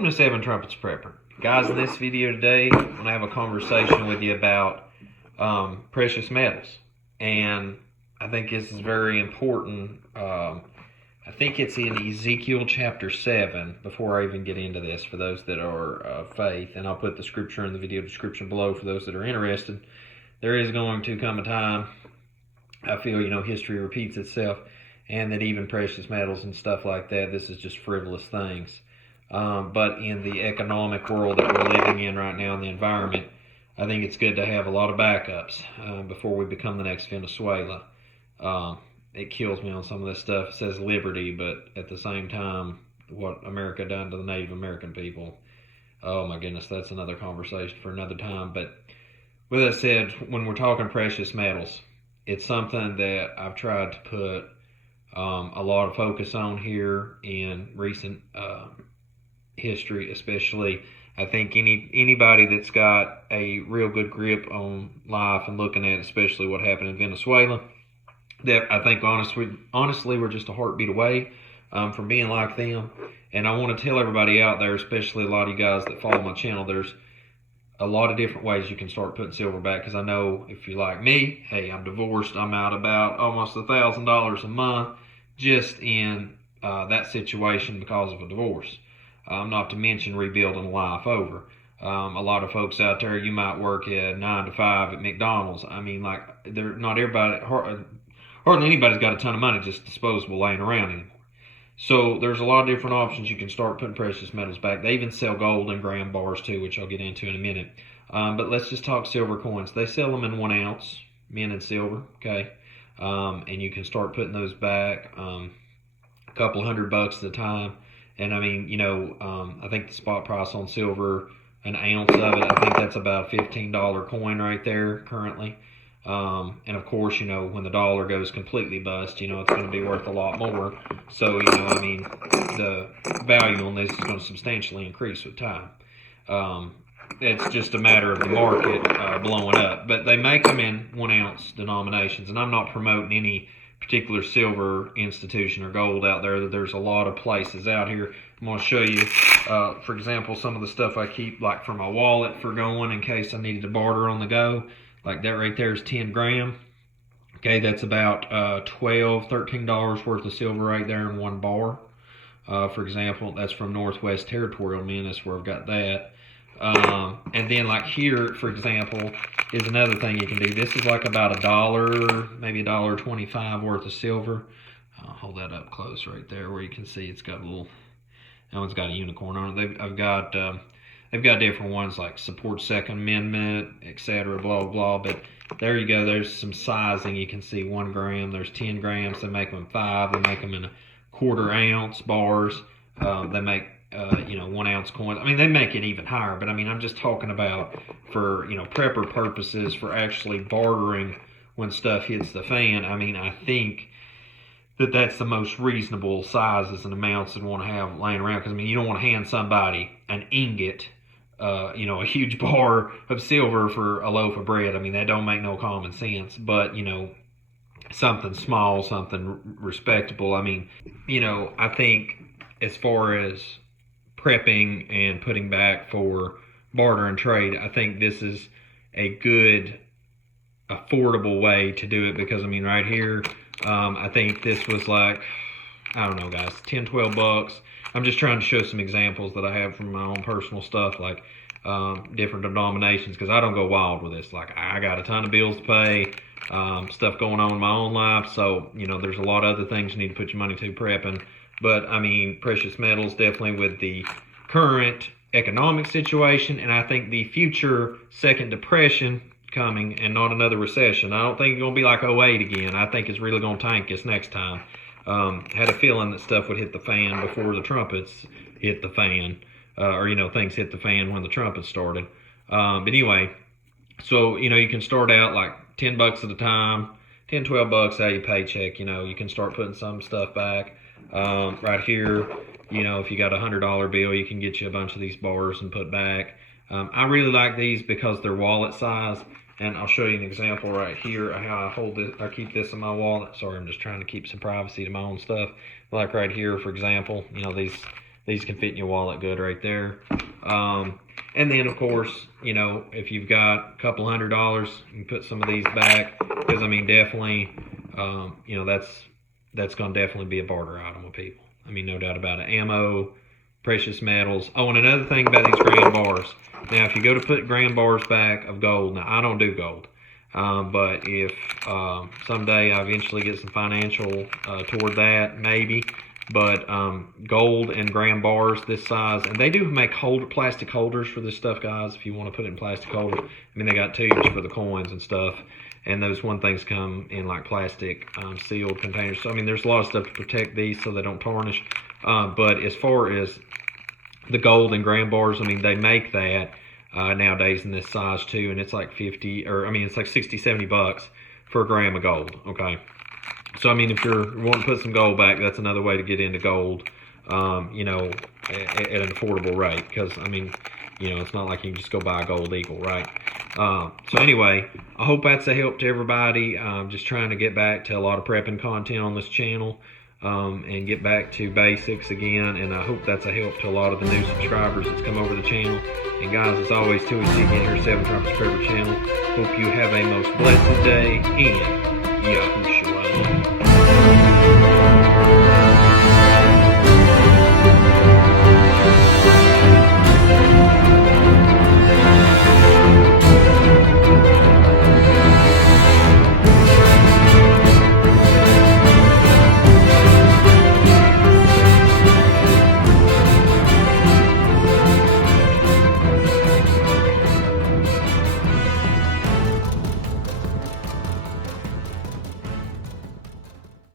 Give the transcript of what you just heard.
Welcome to 7 Trumpets Prepper. Guys, in this video today, I'm going to have a conversation with you about precious metals. And I think this is very important. I think it's in Ezekiel chapter 7, before I even get into this, for those that are of faith. And I'll put the scripture in the video description below for those that are interested. There is going to come a time, I feel, history repeats itself, and that even precious metals and stuff like that, this is just frivolous things. But in the economic world that we're living in right now, in the environment, I think it's good to have a lot of backups before we become the next Venezuela. It kills me on some of this stuff. It says liberty, but at the same time, what America done to the Native American people, oh my goodness, that's another conversation for another time. But with that said, when we're talking precious metals, it's something that I've tried to put a lot of focus on here in recent history, especially. I think anybody that's got a real good grip on life and looking at especially what happened in Venezuela, that I think honestly we're just a heartbeat away from being like them. And I want to tell everybody out there, especially a lot of you guys that follow my channel, there's a lot of different ways you can start putting silver back. Because I know if you're like me, hey, I'm divorced, I'm out about almost $1,000 a month just in that situation because of a divorce. Not to mention rebuilding a life over. A lot of folks out there, you might work at 9 to 5 at McDonald's. I mean, like, not everybody, hardly anybody's got a ton of money just disposable laying around anymore. So there's a lot of different options you can start putting precious metals back. They even sell gold in gram bars too, which I'll get into in a minute. But let's just talk silver coins. They sell them in 1 ounce, mint and silver, okay? And you can start putting those back a couple $100 at a time. And I mean, I think the spot price on silver, an ounce of it, I think that's about a $15 coin right there currently. And of course, when the dollar goes completely bust, it's going to be worth a lot more. So, the value on this is going to substantially increase with time. It's just a matter of the market blowing up. But they make them in 1 ounce denominations. And I'm not promoting any particular silver institution or gold out there. That there's a lot of places out here. I'm going to show you, for example, some of the stuff I keep, like for my wallet for going in case I needed to barter on the go. Like that right there is 10 gram. Okay, that's about $12, $13 worth of silver right there in 1 bar. For example, that's from Northwest Territorial Mint. That's where I've got that. And then like here, for example, is another thing you can do. This is like about $1, maybe $1.25 worth of silver. I'll hold that up close right there where you can see it's got a little, that one's got a unicorn on it. They've got different ones like support Second Amendment, etc., blah, blah, but there you go. There's some sizing. You can see 1 gram. There's 10 grams. They make them in 5. They make them in a 1/4 ounce bars. They make 1 ounce coins. I mean, they make it even higher, but I mean, I'm just talking about for, prepper purposes, for actually bartering when stuff hits the fan. I mean, I think that that's the most reasonable sizes and amounts that want to have laying around. Because, I mean, you don't want to hand somebody an ingot, a huge bar of silver for a loaf of bread. I mean, that don't make no common sense. But, something small, something respectable. I mean, I think as far as prepping and putting back for barter and trade, I think this is a good, affordable way to do it. Because, I mean, right here, I think this was like, I don't know, guys, 10, 12 bucks. I'm just trying to show some examples that I have from my own personal stuff, like different denominations, because I don't go wild with this. Like, I got a ton of bills to pay, stuff going on in my own life. So, there's a lot of other things you need to put your money to prepping. But, I mean, precious metals, definitely with the current economic situation, and I think the future second depression coming and not another recession. I don't think it's going to be like '08 again. I think it's really going to tank us next time. Had a feeling that stuff would hit the fan before the trumpets hit the fan. Or, things hit the fan when the trumpets started. But anyway, so, you can start out like 10 bucks at a time, 10, 12 bucks out of your paycheck. You can start putting some stuff back. Right here, if you got a $100 bill, you can get you a bunch of these bars and put back. I really like these because they're wallet size. And I'll show you an example right here how I hold this. I keep this in my wallet. Sorry, I'm just trying to keep some privacy to my own stuff. Like right here, for example, these These can fit in your wallet good right there. And then, of course, you know, if you've got a couple $100, you can put some of these back, because I mean, definitely, you know, that's going to definitely be a barter item with people. I mean, no doubt about it. Ammo, precious metals. Oh, and another thing about these grand bars. Now, if you go to put grand bars back of gold, now I don't do gold, but if someday I eventually get some financial toward that, maybe. But gold and gram bars this size, and they do make plastic holders for this stuff, guys, if you want to put it in plastic holders. I mean, they got tubes for the coins and stuff, and those things come in like plastic sealed containers. So I mean, there's a lot of stuff to protect these so they don't tarnish. But as far as the gold and gram bars, I mean, they make that nowadays in this size too, and it's like it's like 60, 70 bucks for a gram of gold. Okay. So, I mean, if you're wanting to put some gold back, that's another way to get into gold, you know, at an affordable rate. Because, I mean, you know, it's not like you can just go buy a gold eagle, right? So, anyway, I hope that's a help to everybody. I'm just trying to get back to a lot of prepping content on this channel and get back to basics again. And I hope that's a help to a lot of the new subscribers that's come over the channel. And, guys, as always, till we see you again here, 7 Trumpets Prepper channel. Hope you have a most blessed day, and Yahuwah.